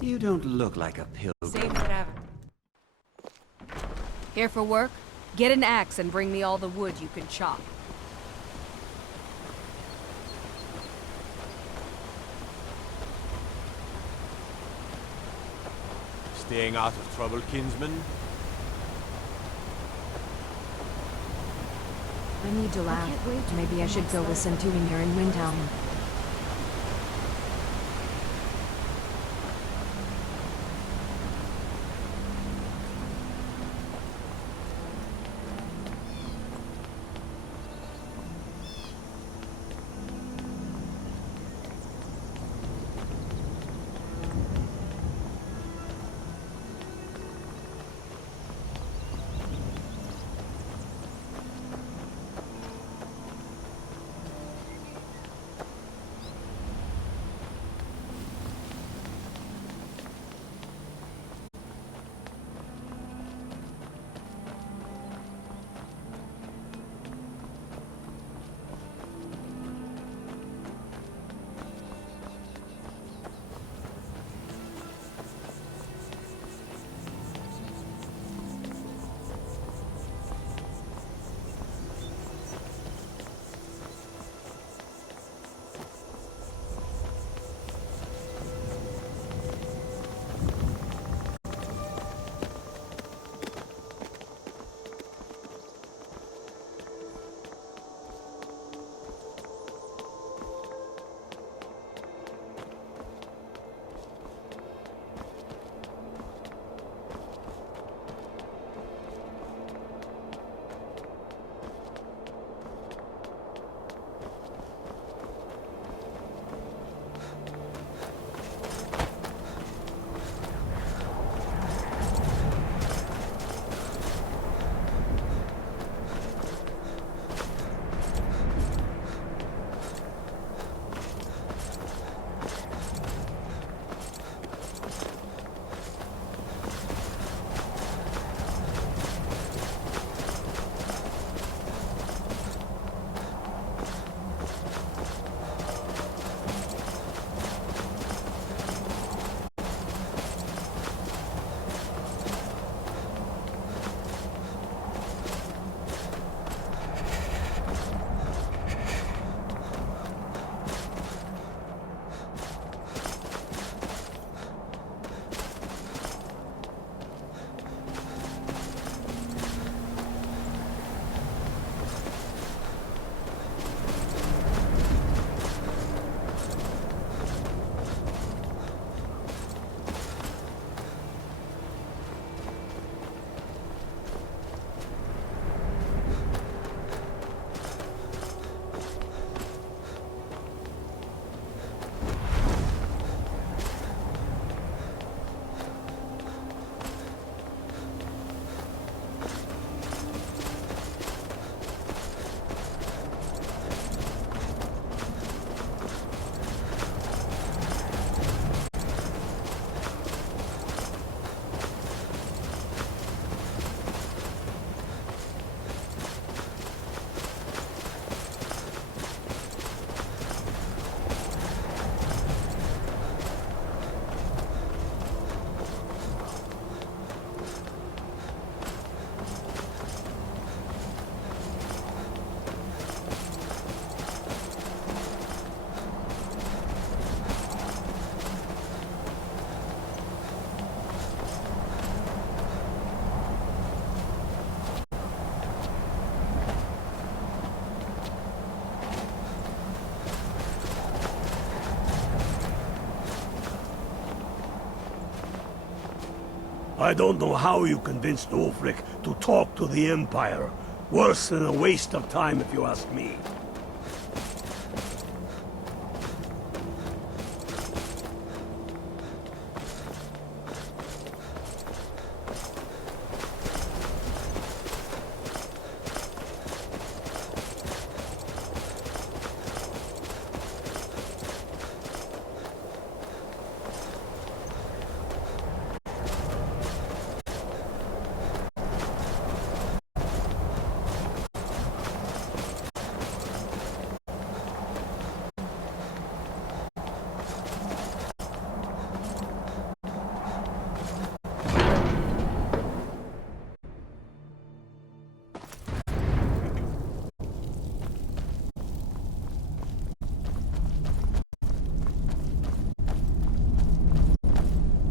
You don't look like a pilgrim. Safe forever. Here for work? Get an axe and bring me all the wood you can chop. Staying out of trouble, kinsman? I need to laugh. Maybe I should go with Centurion in Windhelm. I don't know how you convinced Ulfric to talk to the Empire. Worse than a waste of time, if you ask me.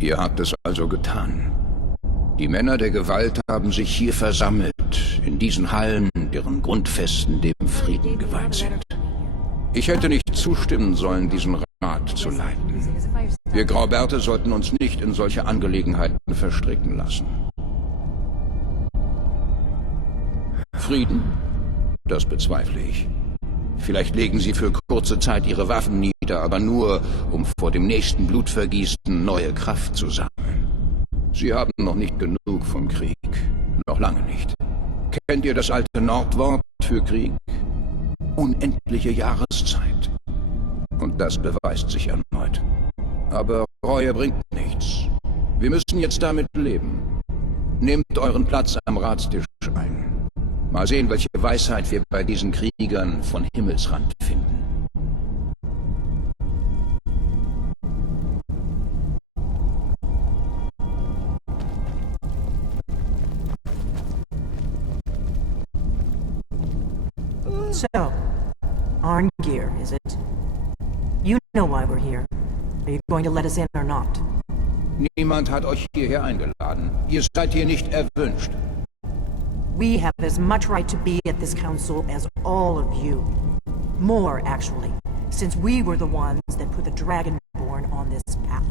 Ihr habt es also getan. Die Männer der Gewalt haben sich hier versammelt, in diesen Hallen, deren Grundfesten dem Frieden geweiht sind. Ich hätte nicht zustimmen sollen, diesen Rat zu leiten. Wir Graubärte sollten uns nicht in solche Angelegenheiten verstricken lassen. Frieden? Das bezweifle ich. Vielleicht legen sie für kurze Zeit ihre Waffen nieder, aber nur, um vor dem nächsten Blutvergießen neue Kraft zu sammeln. Sie haben noch nicht genug vom Krieg. Noch lange nicht. Kennt ihr das alte Nordwort für Krieg? Unendliche Jahreszeit. Und das beweist sich erneut. Aber Reue bringt nichts. Wir müssen jetzt damit leben. Nehmt euren Platz am Ratstisch ein. Mal sehen, welche Weisheit wir bei diesen Kriegern von Himmelsrand finden. So, Arngeir, is it? You know why we're here. Are you going to let us in or not? Niemand hat euch hierher eingeladen. Ihr seid hier nicht erwünscht. We have as much right to be at this council as all of you. More, actually, since we were the ones that put the Dragonborn on this path.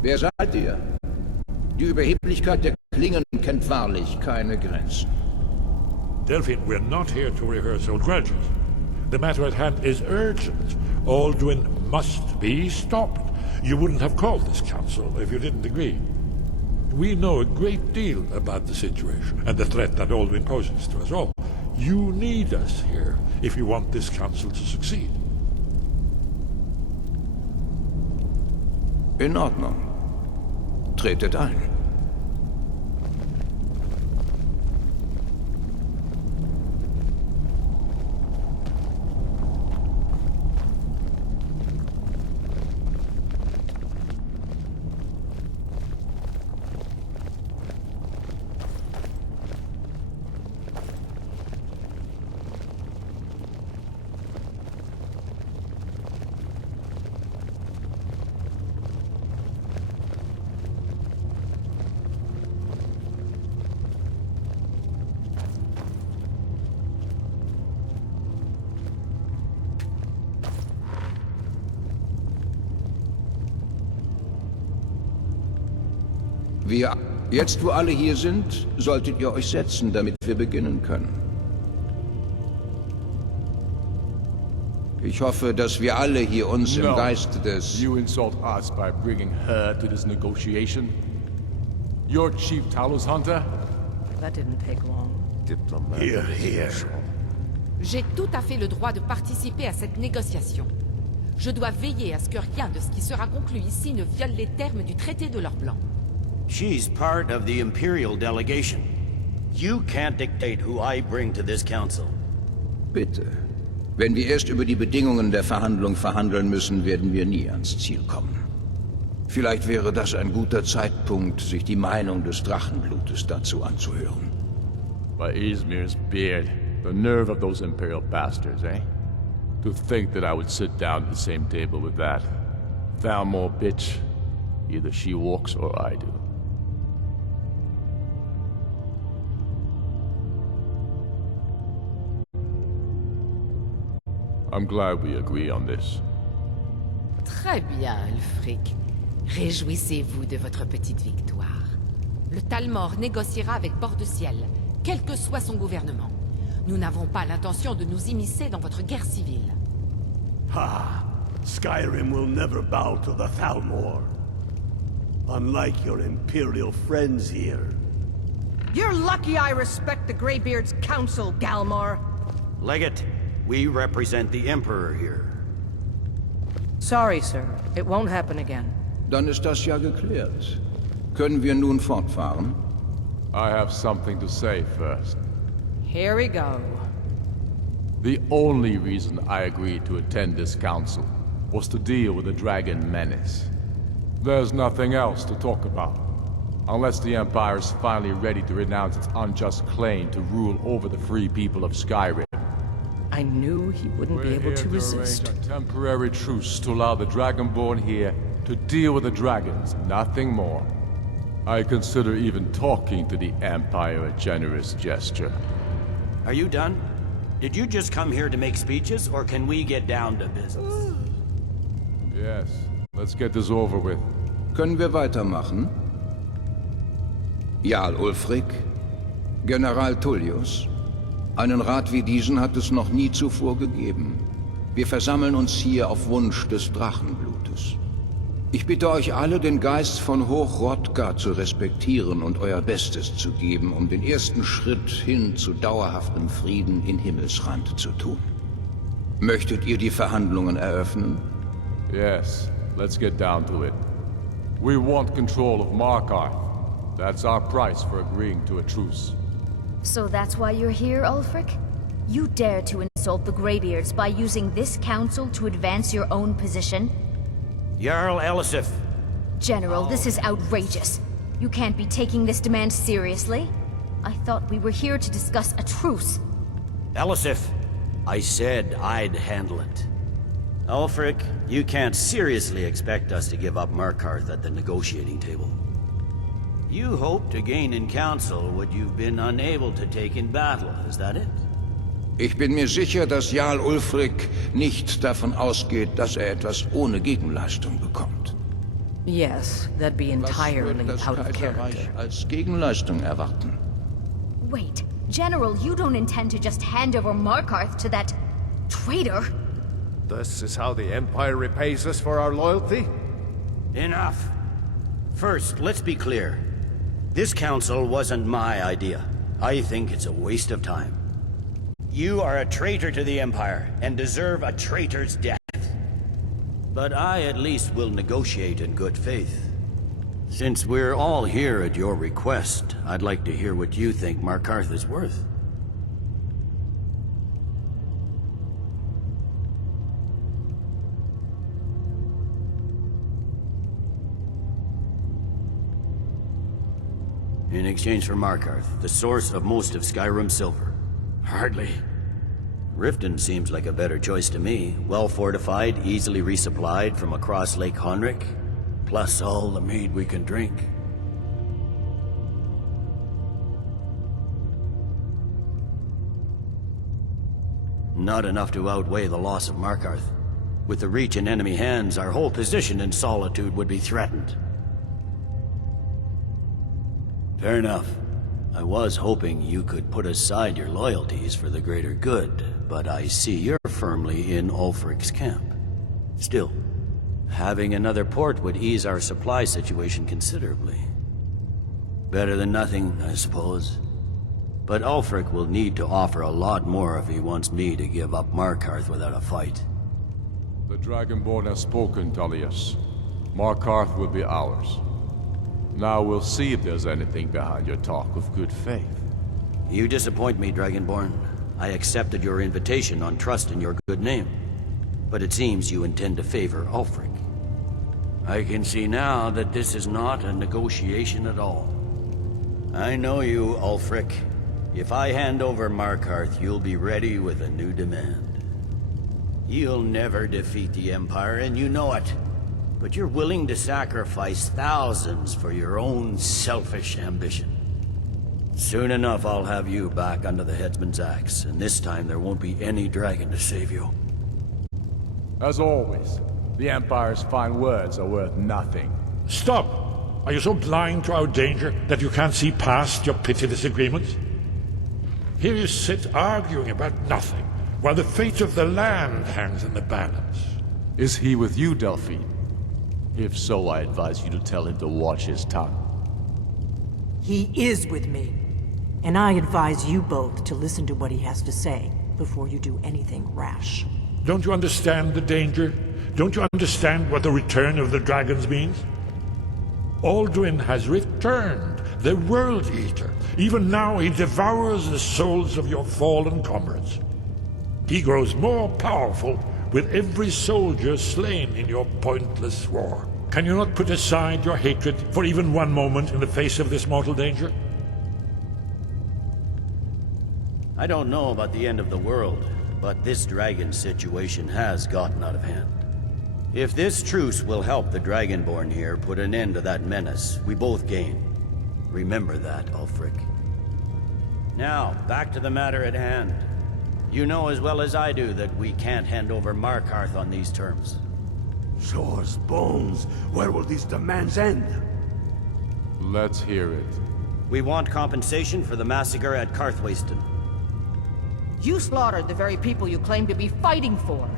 Wer seid ihr? Die Überheblichkeit der Klingen kennt wahrlich keine Grenzen. Delphine, we're not here to rehearse old grudges. The matter at hand is urgent. Alduin must be stopped. You wouldn't have called this council if you didn't agree. We know a great deal about the situation and the threat that Alduin poses to us all. You need us here if you want this council to succeed. In Ordnung. Tretet ein. Jetzt, wo alle hier sind, solltet ihr euch setzen, damit wir beginnen können. Ich hoffe, dass wir alle hier uns im Geiste des... You insult us by bringing her to this negotiation? Your chief Talos Hunter? That didn't take long. Diplomat. Here, here. J'ai tout à fait le droit de participer à cette négociation. Je dois veiller à ce que rien de ce qui sera conclu ici ne viole les termes du traité de l'or blanc. She's part of the Imperial delegation. You can't dictate who I bring to this council. Bitte. Wenn wir erst über die Bedingungen der Verhandlung verhandeln müssen, werden wir nie ans Ziel kommen. Vielleicht wäre das ein guter Zeitpunkt, sich die Meinung des Drachenblutes dazu anzuhören. By Izmir's beard, the nerve of those Imperial bastards, eh? To think that I would sit down at the same table with that. Thalmor bitch. Either she walks or I do. I'm glad we agree on this. Très bien, Ulfric. Réjouissez-vous de votre petite victoire. Le Thalmor négociera avec Bord-de-Ciel, quel que soit son gouvernement. Nous n'avons pas l'intention de nous immiscer dans votre guerre civile. Ha! Skyrim will never bow to the Thalmor. Unlike your Imperial friends here. You're lucky I respect the Greybeard's counsel, Galmar. Legate, we represent the Emperor here. Sorry, sir. It won't happen again. Dann ist das ja geklärt. Können wir nun fortfahren? I have something to say first. Here we go. The only reason I agreed to attend this council was to deal with the dragon menace. There's nothing else to talk about. Unless the Empire is finally ready to renounce its unjust claim to rule over the free people of Skyrim. I knew he wouldn't be able to resist. We're here to arrange a temporary truce to allow the Dragonborn here to deal with the dragons, nothing more. I consider even talking to the Empire a generous gesture. Are you done? Did you just come here to make speeches, or can we get down to business? Yes, let's get this over with. Können wir weitermachen? Jarl Ulfric, General Tullius. Einen Rat wie diesen hat es noch nie zuvor gegeben. Wir versammeln uns hier auf Wunsch des Drachenblutes. Ich bitte euch alle, den Geist von Hoch-Rodgar zu respektieren und euer Bestes zu geben, um den ersten Schritt hin zu dauerhaftem Frieden in Himmelsrand zu tun. Möchtet ihr die Verhandlungen eröffnen? Yes, let's get down to it. We want control of Markarth. That's our price for agreeing to a truce. So that's why you're here, Ulfric? You dare to insult the Greybeards by using this council to advance your own position? Jarl Elisif. General, this is outrageous. You can't be taking this demand seriously. I thought we were here to discuss a truce. Elisif, I said I'd handle it. Ulfric, you can't seriously expect us to give up Markarth at the negotiating table. You hoped to gain in council what you've been unable to take in battle, is that it? Ich bin mir sicher, dass Jarl Ulfric nicht davon ausgeht, dass etwas ohne Gegenleistung bekommt. Yes, that'd be entirely out of character. Als Gegenleistung erwarten. Wait, General, you don't intend to just hand over Markarth to that traitor? This is how the Empire repays us for our loyalty? Enough. First, let's be clear. This council wasn't my idea. I think it's a waste of time. You are a traitor to the Empire, and deserve a traitor's death. But I at least will negotiate in good faith. Since we're all here at your request, I'd like to hear what you think Markarth is worth. In exchange for Markarth, the source of most of Skyrim's silver. Hardly. Riften seems like a better choice to me. Well fortified, easily resupplied from across Lake Honric. Plus all the mead we can drink. Not enough to outweigh the loss of Markarth. With the Reach in enemy hands, our whole position in Solitude would be threatened. Fair enough. I was hoping you could put aside your loyalties for the greater good, but I see you're firmly in Ulfric's camp. Still, having another port would ease our supply situation considerably. Better than nothing, I suppose. But Ulfric will need to offer a lot more if he wants me to give up Markarth without a fight. The Dragonborn has spoken, Tullius. Markarth will be ours. Now we'll see if there's anything behind your talk of good faith. You disappoint me, Dragonborn. I accepted your invitation on trust in your good name. But it seems you intend to favor Ulfric. I can see now that this is not a negotiation at all. I know you, Ulfric. If I hand over Markarth, you'll be ready with a new demand. You'll never defeat the Empire, and you know it. But you're willing to sacrifice thousands for your own selfish ambition. Soon enough, I'll have you back under the headsman's axe, and this time there won't be any dragon to save you. As always, the Empire's fine words are worth nothing. Stop! Are you so blind to our danger that you can't see past your petty disagreements? Here you sit arguing about nothing, while the fate of the land hangs in the balance. Is he with you, Delphine? If so, I advise you to tell him to watch his tongue. He is with me. And I advise you both to listen to what he has to say before you do anything rash. Don't you understand the danger? Don't you understand what the return of the dragons means? Alduin has returned, the World Eater. Even now he devours the souls of your fallen comrades. He grows more powerful with every soldier slain in your pointless war. Can you not put aside your hatred for even one moment in the face of this mortal danger? I don't know about the end of the world, but this dragon situation has gotten out of hand. If this truce will help the Dragonborn here put an end to that menace, we both gain. Remember that, Ulfric. Now, back to the matter at hand. You know as well as I do that we can't hand over Markarth on these terms. Shores, bones, where will these demands end? Let's hear it. We want compensation for the massacre at Karthwasten. You slaughtered the very people you claim to be fighting for.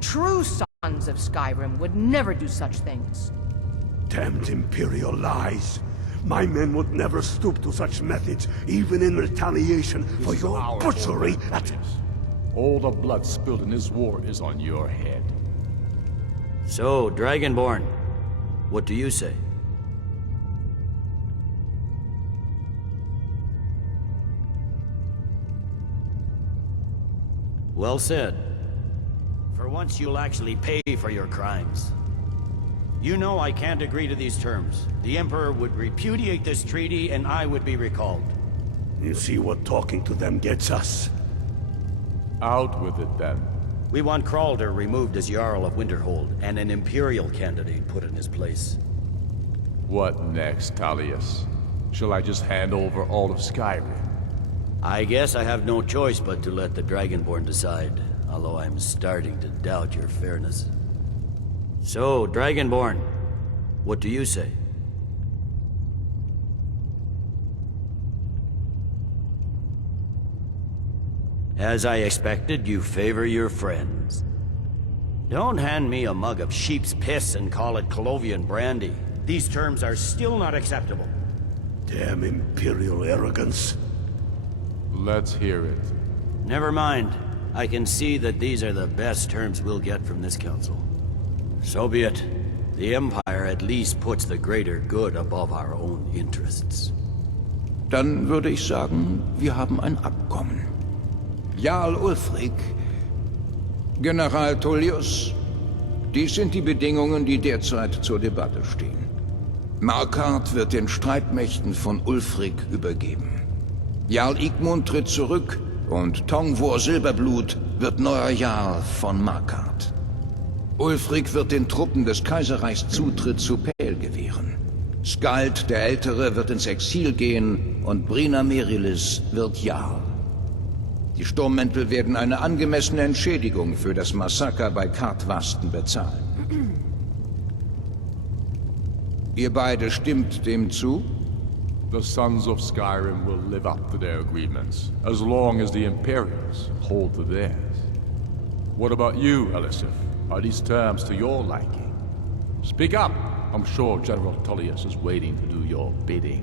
True sons of Skyrim would never do such things. Damned Imperial lies. My men would never stoop to such methods, even in retaliation for your butchery at... All the blood spilled in this war is on your head. So, Dragonborn, what do you say? Well said. For once you'll actually pay for your crimes. You know I can't agree to these terms. The Emperor would repudiate this treaty and I would be recalled. You see what talking to them gets us? Out with it then. We want Kralder removed as Jarl of Winterhold and an Imperial candidate put in his place. What next, Talius? Shall I just hand over all of Skyrim? I guess I have no choice but to let the Dragonborn decide, although I'm starting to doubt your fairness. So, Dragonborn, what do you say? As I expected, you favor your friends. Don't hand me a mug of sheep's piss and call it Colovian brandy. These terms are still not acceptable. Damn Imperial arrogance. Let's hear it. Never mind. I can see that these are the best terms we'll get from this council. So be it. The Empire at least puts the greater good above our own interests. Dann würde ich sagen, wir haben ein Abkommen. Jarl Ulfric, General Tullius, dies sind die Bedingungen, die derzeit zur Debatte stehen. Markarth wird den Streitmächten von Ulfric übergeben. Jarl Igmund tritt zurück und Tongvor Silberblut wird neuer Jarl von Markarth. Ulfric wird den Truppen des Kaiserreichs Zutritt zu Pale gewähren. Skald, der Ältere, wird ins Exil gehen und Brina Merilis wird Jarl. Die Sturmmäntel werden eine angemessene Entschädigung für das Massaker bei Karthwasten bezahlen. Ihr beide stimmt dem zu? The sons of Skyrim will live up to their agreements, as long as the Imperials hold to theirs. What about you, Elisif? Are these terms to your liking? Speak up! I'm sure General Tullius is waiting to do your bidding.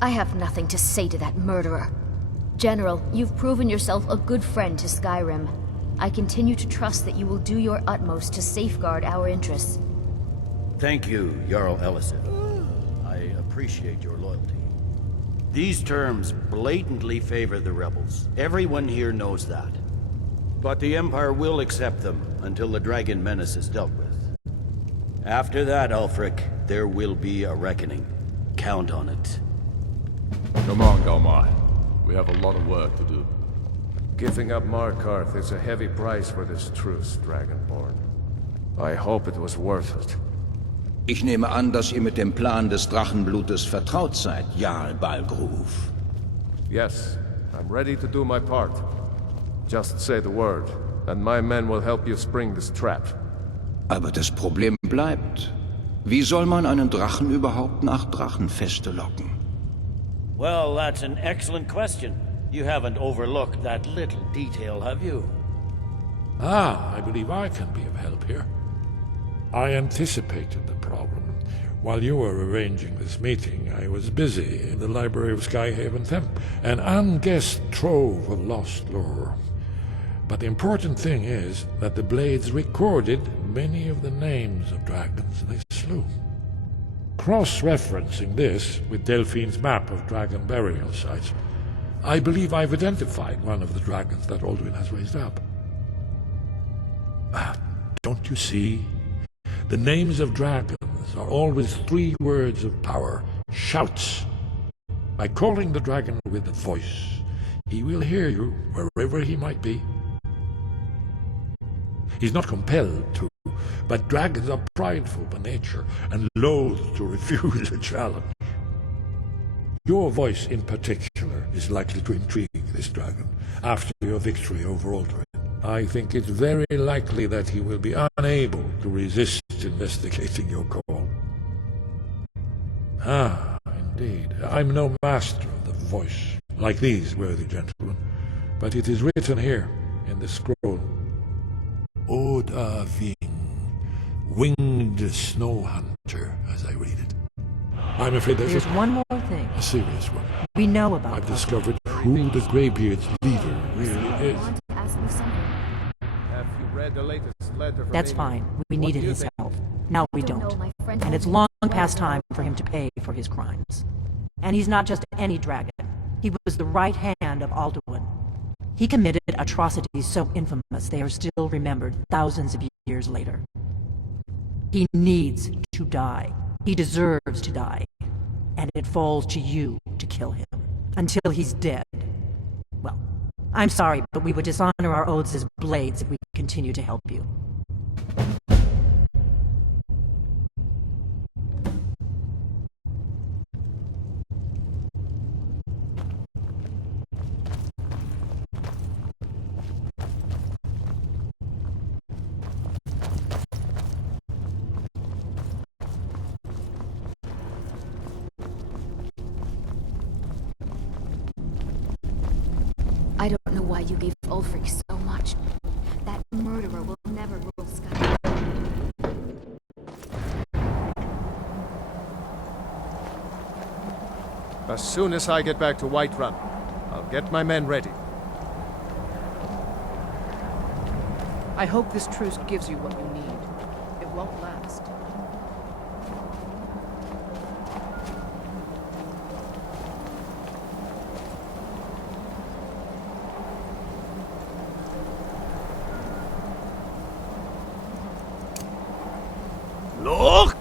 I have nothing to say to that murderer. General, you've proven yourself a good friend to Skyrim. I continue to trust that you will do your utmost to safeguard our interests. Thank you, Jarl Elisif. I appreciate your loyalty. These terms blatantly favor the rebels. Everyone here knows that. But the Empire will accept them until the Dragon Menace is dealt with. After that, Ulfric, there will be a reckoning. Count on it. Come on, Galmar. We have a lot of work to do. Giving up Markarth is a heavy price for this truce, Dragonborn. I hope it was worth it. Ich nehme an, dass ihr mit dem Plan des Drachenblutes vertraut seid, Jarl Balgruf. Yes, I'm ready to do my part. Just say the word, and my men will help you spring this trap. Aber das Problem bleibt. Wie soll man einen Drachen überhaupt nach Drachenfeste locken? Well, that's an excellent question. You haven't overlooked that little detail, have you? Ah, I believe I can be of help here. I anticipated the problem. While you were arranging this meeting, I was busy in the library of Skyhaven Temple, an unguessed trove of lost lore. But the important thing is that the Blades recorded many of the names of dragons they slew. Cross-referencing this with Delphine's map of dragon burial sites, I believe I've identified one of the dragons that Alduin has raised up. Don't you see? The names of dragons are always 3 words of power, shouts. By calling the dragon with a voice, he will hear you wherever he might be. He's not compelled to, But dragons are prideful by nature and loath to refuse a challenge. Your voice in particular is likely to intrigue this dragon after your victory over Aldrin. I think it's very likely that he will be unable to resist investigating your call. Ah, indeed. I'm no master of the voice, like these worthy gentlemen, but it is written here in the scroll. Oda Ving, winged snow hunter, as I read it. I'm afraid There's one more thing. a serious one. We know about I've discovered who the Greybeard's leader really is. Ask me something. Have you read the latest letter from That's England? fine. We What needed do you his think? help. Now we Don't know, don't. my friend And told it's me long well past about time for him to pay for his crimes. And he's not just any dragon. He was the right hand of Alduin. He committed atrocities so infamous they are still remembered thousands of years later. He needs to die. He deserves to die. And it falls to you to kill him. Until he's dead. Well, I'm sorry, but we would dishonor our oaths as blades if we continue to help you. I don't know why you gave Ulfric so much. That murderer will never rule Skyrim. As soon as I get back to Whiterun, I'll get my men ready. I hope this truce gives you what you need. It won't last. Look!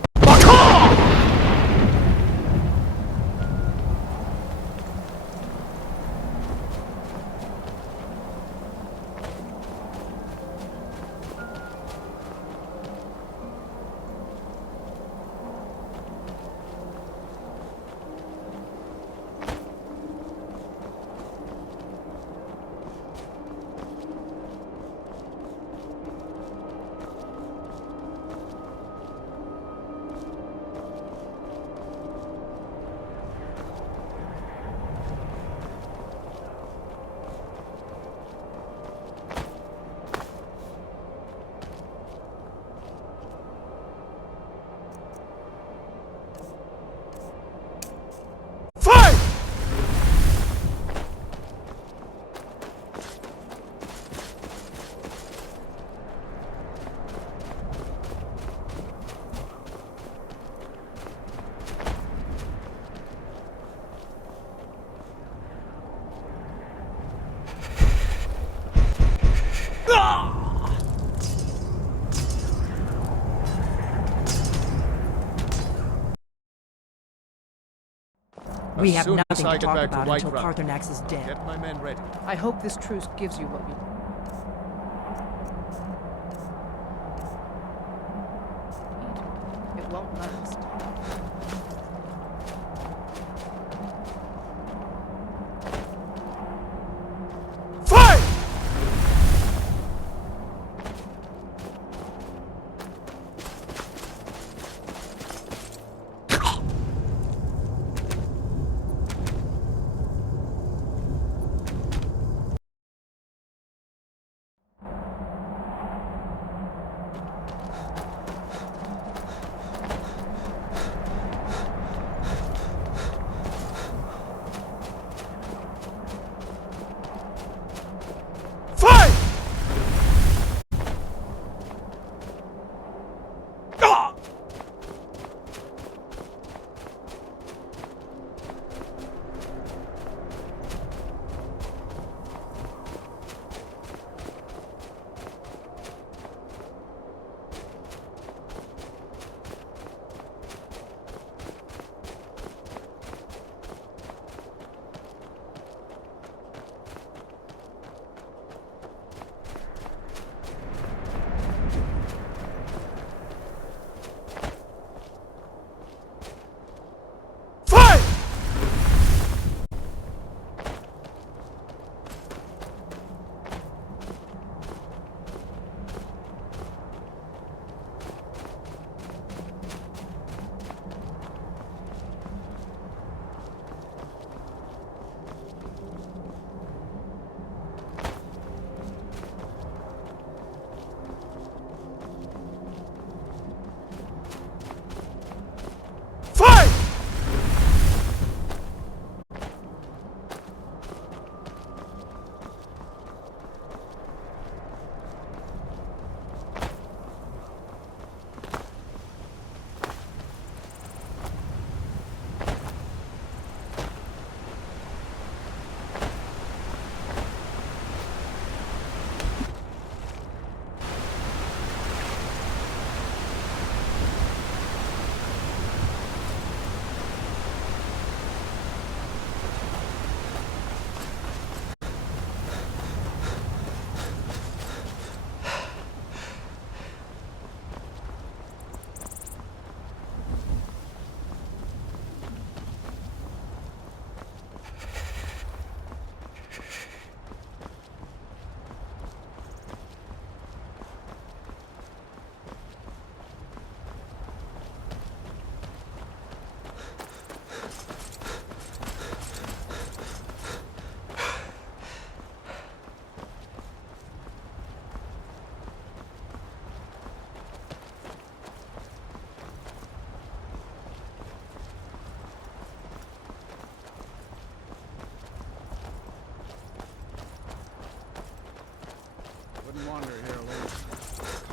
We have soon as nothing I to get talk back to about until Whiterun, Paarthurnax is dead. Get my men ready. I hope this truce gives you what you need. It won't last.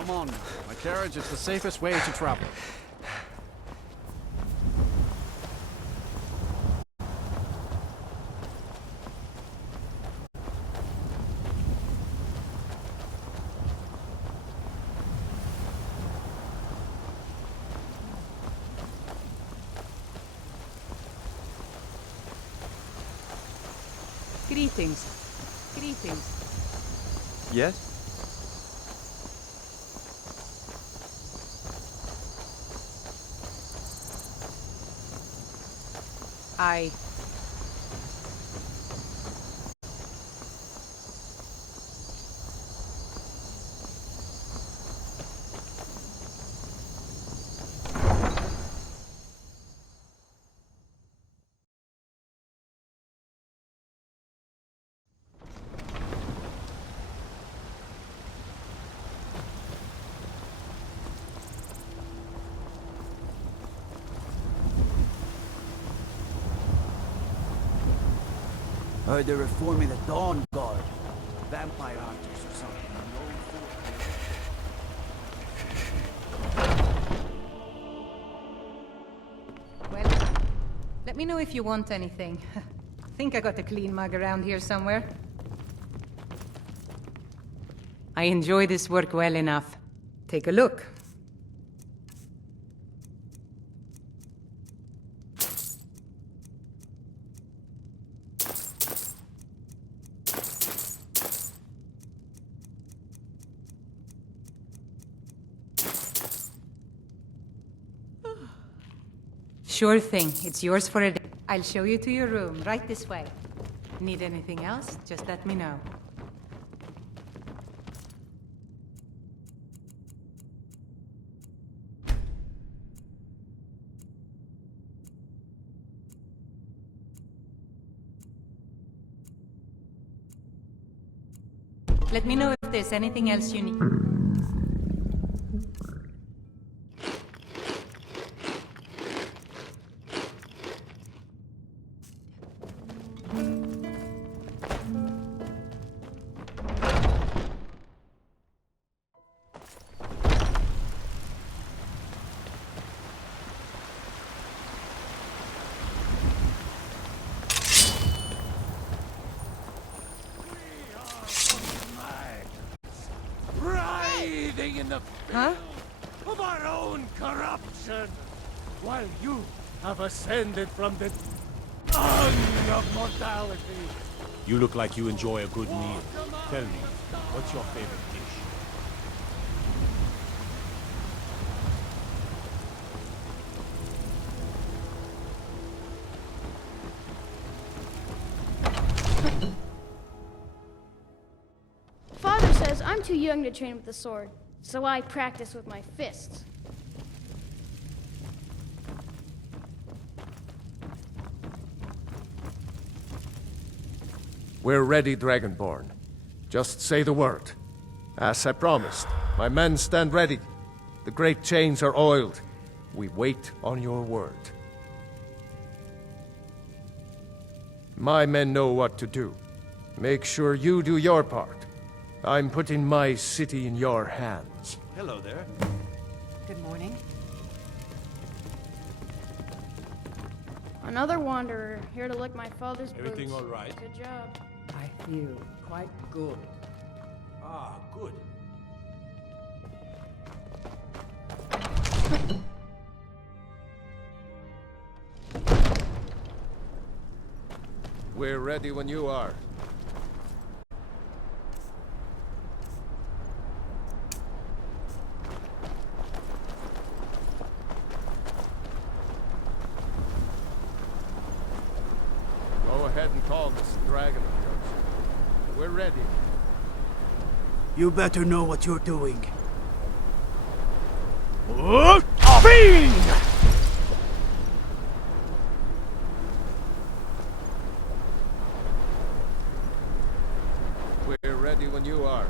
Come on. My carriage is the safest way to travel. Greetings. Greetings. Yes? I... Heard they're reforming the Dawn Guard. Vampire hunters or something. Well, let me know if you want anything. I think I got a clean mug around here somewhere. I enjoy this work well enough. Take a look. Sure thing. It's yours for a day. I'll show you to your room, right this way. Need anything else? Just let me know. Let me know if there's anything else you need. In the of our own corruption, while you have ascended from the dung of mortality. You look like you enjoy a good meal. Tell me, what's your favorite dish? Father says I'm too young to train with the sword, so I practice with my fists. We're ready, Dragonborn. Just say the word. As I promised, my men stand ready. The great chains are oiled. We wait on your word. My men know what to do. Make sure you do your part. I'm putting my city in your hands. Hello there. Good morning. Another wanderer, here to lick my father's boots. Everything all right? Good job. I feel quite good. Ah, good. We're ready when you are. Go ahead and call this dragon of yours. We're ready. You better know what you're doing. Fiend! We're ready when you are.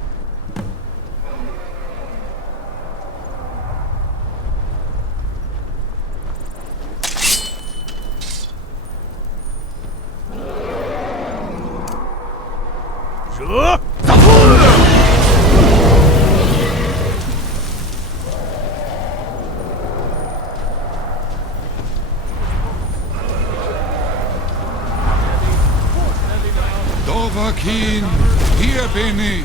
Dovahkiin, hier bin ich.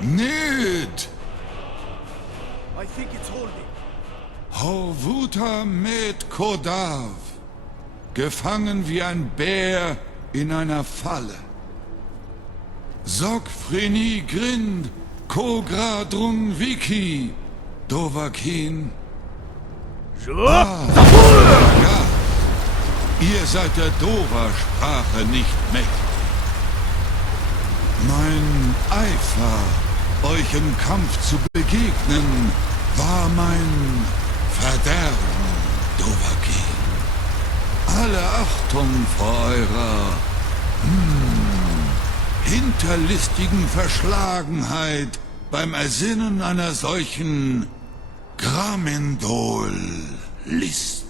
Ned! I think it's holding. Hovuta med Kodav. Gefangen wie ein Bär in einer Falle. Sogfreni Grind, Kogradrun Wiki, Dovahkiin. Ah, ja, ihr seid der Dova-Sprache nicht mächtig. Mein Eifer, euch im Kampf zu begegnen, war mein Verderben, Dovahkiin. Alle Achtung vor eurer hinterlistigen Verschlagenheit beim Ersinnen einer solchen Gramendol-List.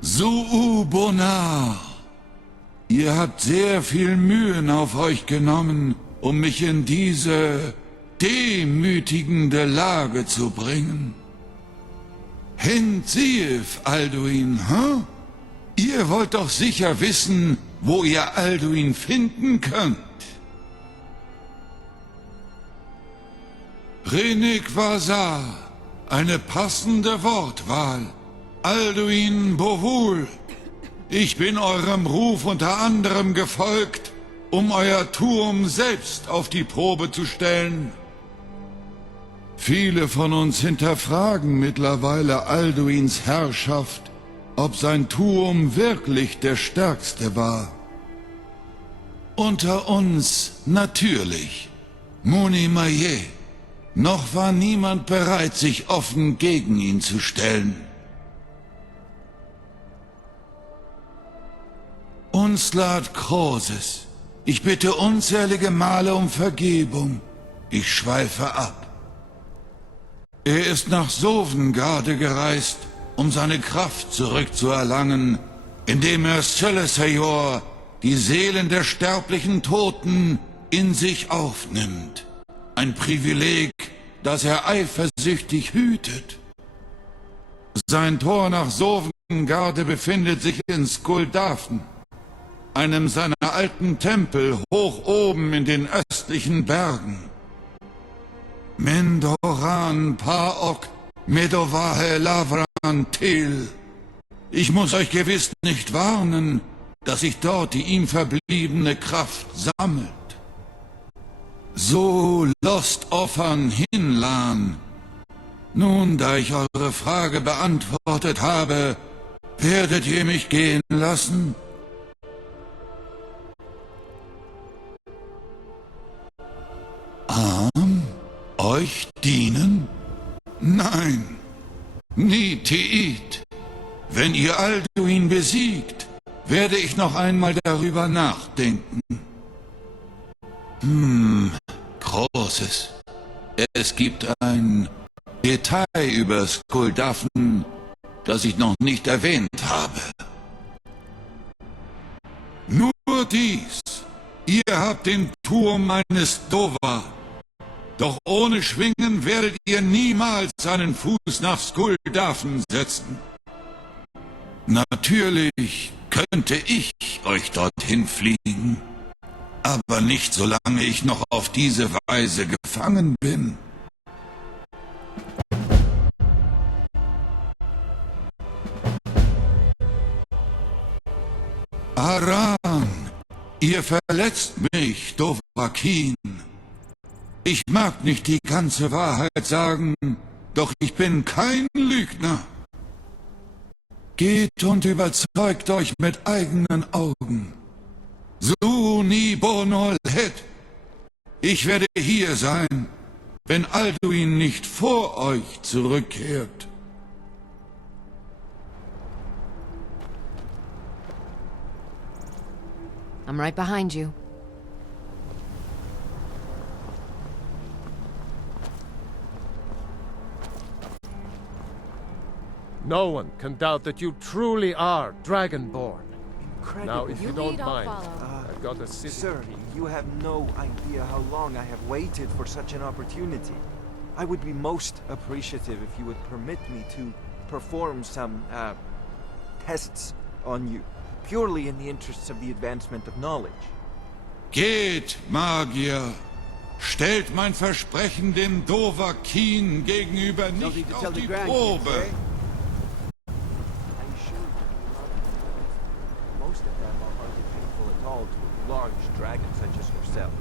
Suubonar, ihr habt sehr viel Mühen auf euch genommen, um mich in diese demütigende Lage zu bringen. Hinzief, Alduin, hä? Ihr wollt doch sicher wissen, wo ihr Alduin finden könnt. Renik Vazar, eine passende Wortwahl. Alduin Bovul, ich bin eurem Ruf unter anderem gefolgt, um euer Turm selbst auf die Probe zu stellen. Viele von uns hinterfragen mittlerweile Alduins Herrschaft, ob sein Turm wirklich der stärkste war. Unter uns natürlich, Muni Maye. Noch war niemand bereit, sich offen gegen ihn zu stellen. Unslad Krosis, ich bitte unzählige Male um Vergebung. Ich schweife ab. Er ist nach Sovengarde gereist, um seine Kraft zurückzuerlangen, indem er Selesayor, die Seelen der sterblichen Toten, in sich aufnimmt. Ein Privileg, das er eifersüchtig hütet. Sein Tor nach Sovengarde befindet sich in Skuldafen, einem seiner alten Tempel hoch oben in den östlichen Bergen. Mendoran Paok Medovahe Lavran Tel. Ich muss euch gewiss nicht warnen, dass sich dort die ihm verbliebene Kraft sammelt. So lost offern Hinlan. Nun, da ich eure Frage beantwortet habe, werdet ihr mich gehen lassen? Euch dienen? Nein, nie Teid. Wenn ihr Alduin besiegt, werde ich noch einmal darüber nachdenken. Großes. Es gibt ein Detail über Skuldafen, das ich noch nicht erwähnt habe. Nur dies. Ihr habt den Turm meines Dova. Doch ohne Schwingen werdet ihr niemals einen Fuß nach Skuldafen setzen. Natürlich könnte ich euch dorthin fliegen, aber nicht solange ich noch auf diese Weise gefangen bin. Aran, ihr verletzt mich, Dovahkiin. Ich mag nicht die ganze Wahrheit sagen, doch ich bin kein Lügner. Geht und überzeugt euch mit eigenen Augen. Suni Bonol Het. Ich werde hier sein, wenn Alduin nicht vor euch zurückkehrt. I'm right behind you. No one can doubt that you truly are Dragonborn. Now, if you don't mind, I've got a city. Sir, you have no idea how long I have waited for such an opportunity. I would be most appreciative if you would permit me to perform some, tests on you, purely in the interests of the advancement of knowledge. Geht, Magier! Stellt mein Versprechen dem Dovahkiin gegenüber nicht auf die Probe! Most of them are hardly painful at all to a large dragon such as yourself.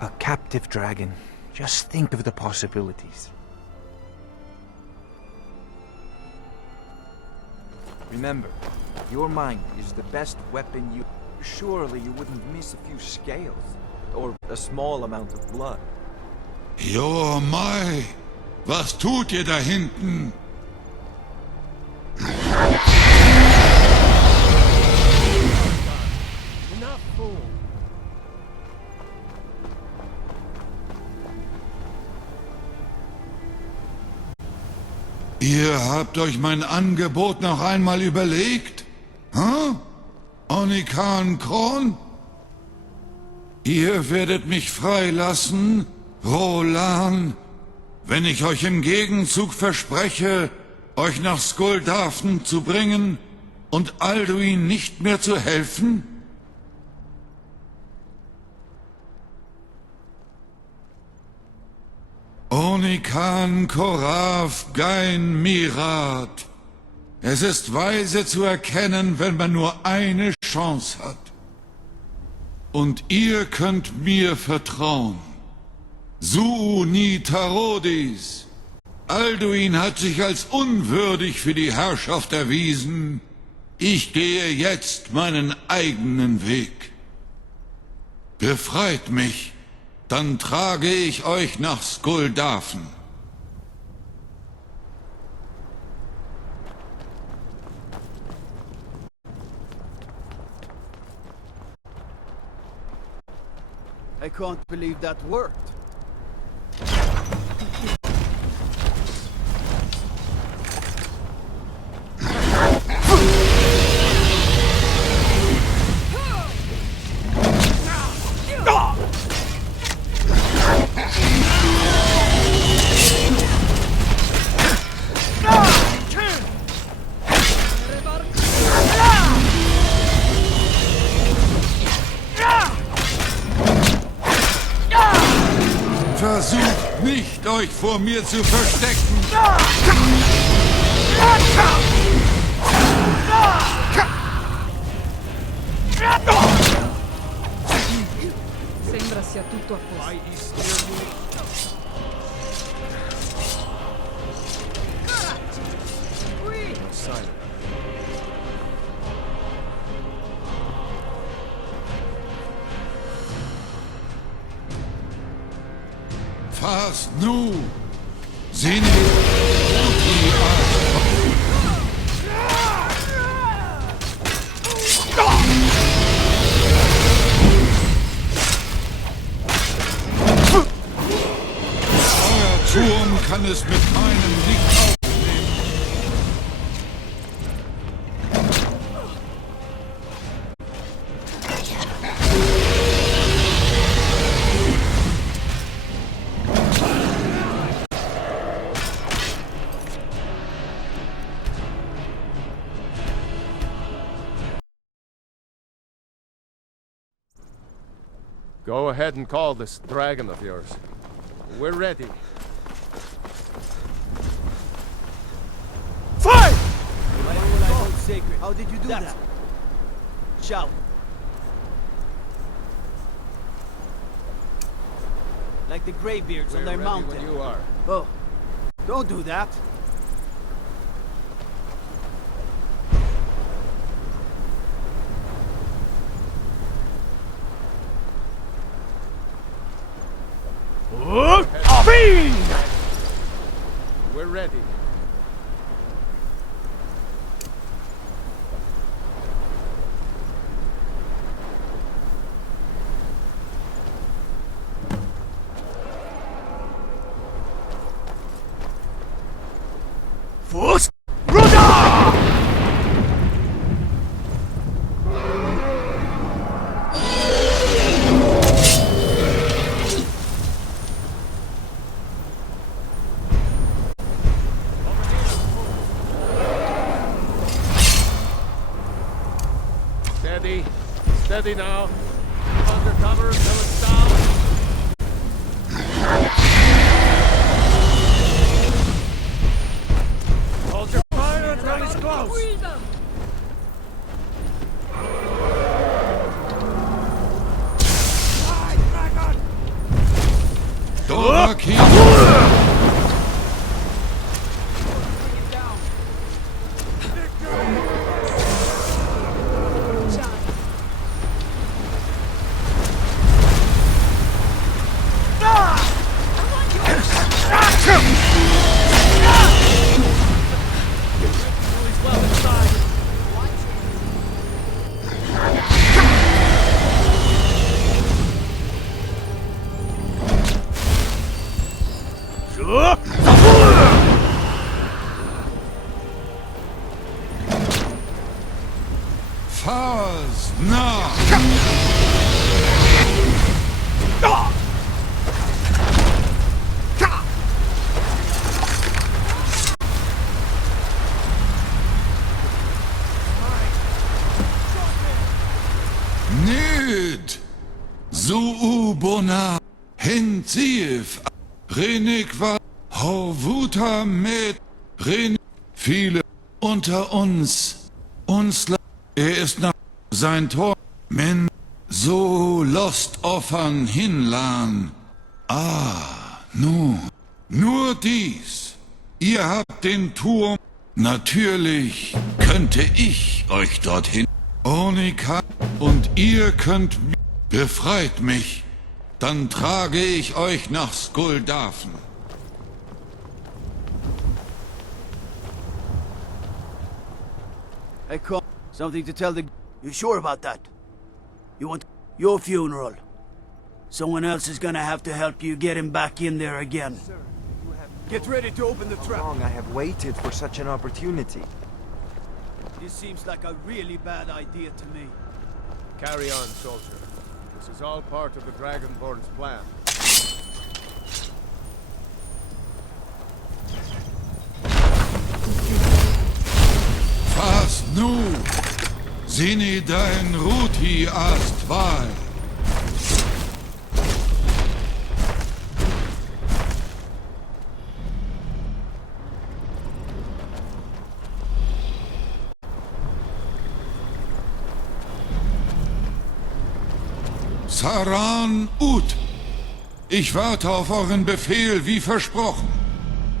A captive dragon. Just think of the possibilities. Remember, your mind is the best weapon you... Surely you wouldn't miss a few scales, or a small amount of blood. Jo, Mai! Was tut ihr da hinten? Enough, fool. Ihr habt euch mein Angebot noch einmal überlegt? Hm? Onikan Kron? Ihr werdet mich freilassen, Rolan, wenn ich euch im Gegenzug verspreche, euch nach Skuldafen zu bringen und Alduin nicht mehr zu helfen? Onikan Korav Gain Mirat. Es ist weise zu erkennen, wenn man nur eine Chance hat. Und ihr könnt mir vertrauen. Suuni Tarodis. Alduin hat sich als unwürdig für die Herrschaft erwiesen. Ich gehe jetzt meinen eigenen Weg. Befreit mich, dann trage ich euch nach Skuldafen. I can't believe that worked. Versucht nicht, euch vor mir zu verstecken. Sembra sia tutto a posto. Fast nu! Sini! Euer Turm kann es mit meinem nicht aufnehmen. Go ahead and call this dragon of yours. We're ready. Fight! Sacred. How did you do that? Shout. Like the Greybeards on their mountain. When you are. Oh, don't do that. We're ready. Fust! Ruda! Steady. Steady now. Keep under cover until it's down. Hold your fire until he's close. Fars nach! Nid! Suubona Henzief Renikwa Horvuta mit Ren viele unter uns ist nach sein Tor men so lost offern hinlan. Ah, nur dies. Ihr habt den Turm. Natürlich könnte ich euch dorthin. Onika und ihr könnt befreit mich. Dann trage ich euch nach Skuldafen. Hey, Cole, something to tell the... You sure about that? You want your funeral? Someone else is gonna have to help you get him back in there again. Sir, Get ready to open the trap. how long I have waited for such an opportunity. This seems like a really bad idea to me. Carry on, soldier. This is all part of the Dragonborn's plan. Fast nu! Sini dein Ruti Astval! Saran Ut! Ich warte auf euren Befehl, wie versprochen.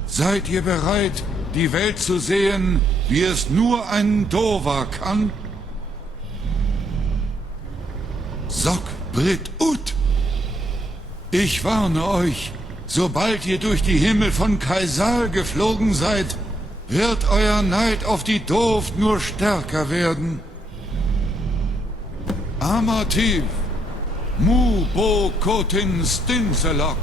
Seid ihr bereit, die Welt zu sehen, wie es nur ein Dova kann? Sok Brit Ut! Ich warne euch, sobald ihr durch die Himmel von Kaisal geflogen seid, wird euer Neid auf die Dov nur stärker werden. Amativ! Mu bo kotin stinselok.